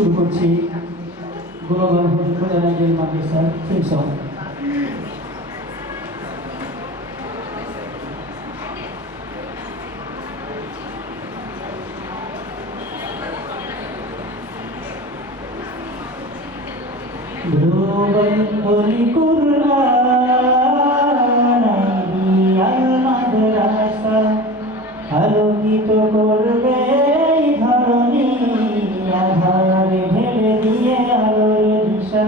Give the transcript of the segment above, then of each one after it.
শুরু করছি গ্লোবাল হুজুর মাদ্রাসার থিম সং। গ্লোবাল হলি কুরআন আল মাদ্রাসা আলোকিত করবে এই ধরনী, আধারে ঢেলে দিয়ে আলোর দিশা।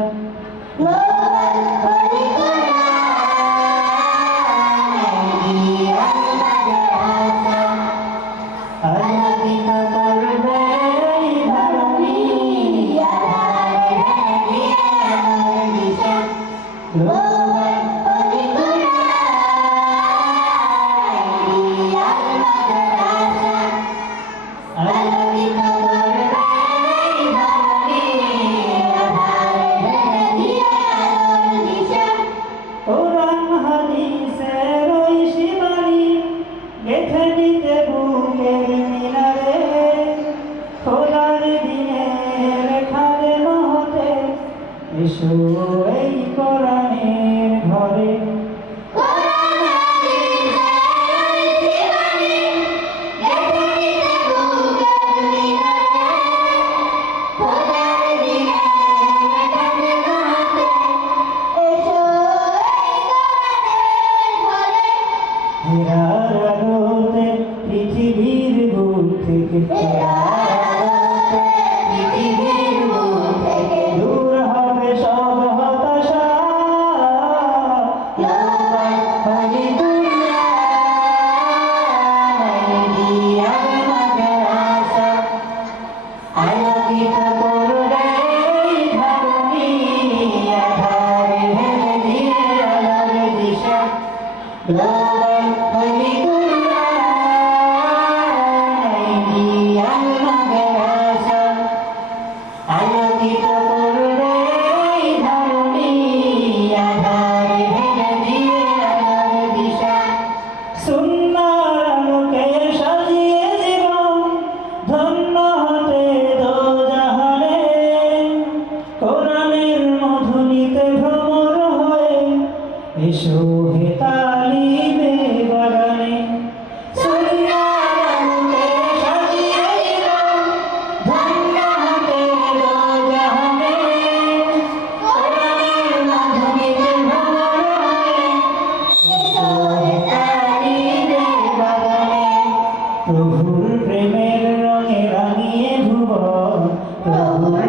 গ্লোবাল হলি কুরআন আল মাদ্রাসা আলোকিত করবে এই ধরনী, আধারে ঢেলে দিয়ে আলোর দিশা। গ্লোবাল হলি কোরআন হাদিসের ওই শিবানী গেঁথে দিতে বুকের মিনারে, খোদার দিনের খালে মহতে এসো এই কোরআনের ঘরে। হেরার আলোতে পৃথিবীর বুক থেকে দূর হবে সব হতাশা। গ্লোবাল হলি কুরআন আল মাদ্রাসা আলোকিত করবে এই ধরনী, আধারে ঢেলে দিয়ে আলোর দিশা। গ্লোবাল হলি কুরআন আল মাদ্রাসা আলোকিত করবে এই ধরনী, আধারে ঢেলে দিয়ে আলোর দিশা। সুন্নাহর আলোকে সাজিয়ে জীবন ধন্য হতে দোজাহানে, কোরআনের মধু নিতে ভ্রমর হয়ে এসো হে তালিবে বাগানে। সুন্নাহর আলোকে সাজিয়ে জীবন ধন্য হতে দোজাহানে, কোরআনের মধু নিতে ভ্রমর হয়ে এসো হে তালিবে বাগানে। প্রভুর প্রেমের রঙে রাঙিয়ে ভুবন, প্রভুর